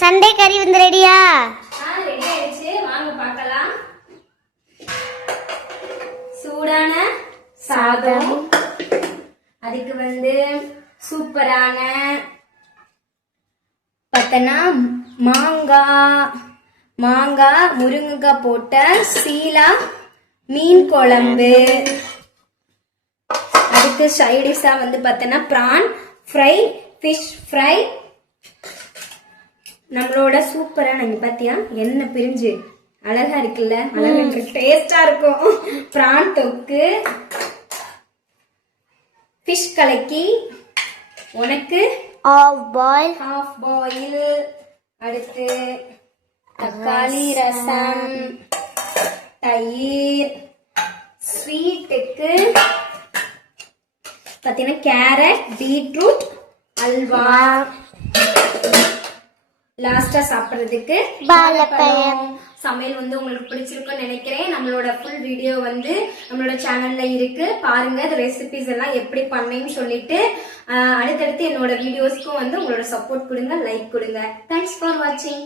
Sunday கறி வந்து ரெடியா? ரெடி ஆயிடுச்சு, வாங்க பார்க்கலாம். சூடான சாதம், அதுக்கு வந்து சூப்பரான பார்த்தனா மாங்காய் முருங்கைக்காய் போட்ட சீலா மீன் குழம்பு. அதுக்கு சைடிஷா வந்து பார்த்தனா பிரான் ஃப்ரை, ஃபிஷ் ஃப்ரை. நம்மளோட சூப்பரா நீங்க பாத்தியா எண்ணெய் பிரிஞ்சு அழகா இருக்குல்ல, அழகா இருக்கு, டேஸ்டா இருக்கும். பிரான் தொக்கு, ஃபிஷ் கலக்கி, உனக்கு ஆஃப் பாயில், அடுத்து தக்காளி ரசம், தயிர், ஸ்வீட்டுக்கு பாத்தீங்கன்னா கேரட், பீட்ரூட் அல்வா, லாஸ்டா சாப்பிடுறதுக்கு வாழைப்பழம். சமையல் வந்து உங்களுக்கு பிடிச்சிருக்கும்னு நினைக்கிறேன். நம்மளோட ஃபுல் வீடியோ வந்து நம்மளோட சேனல்ல இருக்கு, பாருங்க. இந்த ரெசிபிஸ் எல்லாம் எப்படி பண்ணேன்னு சொல்லிட்டு அடுத்தடுத்து என்னோட வீடியோஸ்க்கும் வந்து உங்களோட சப்போர்ட் கொடுங்க, லைக் கொடுங்க. தேங்க்ஸ் ஃபார் வாட்சிங்.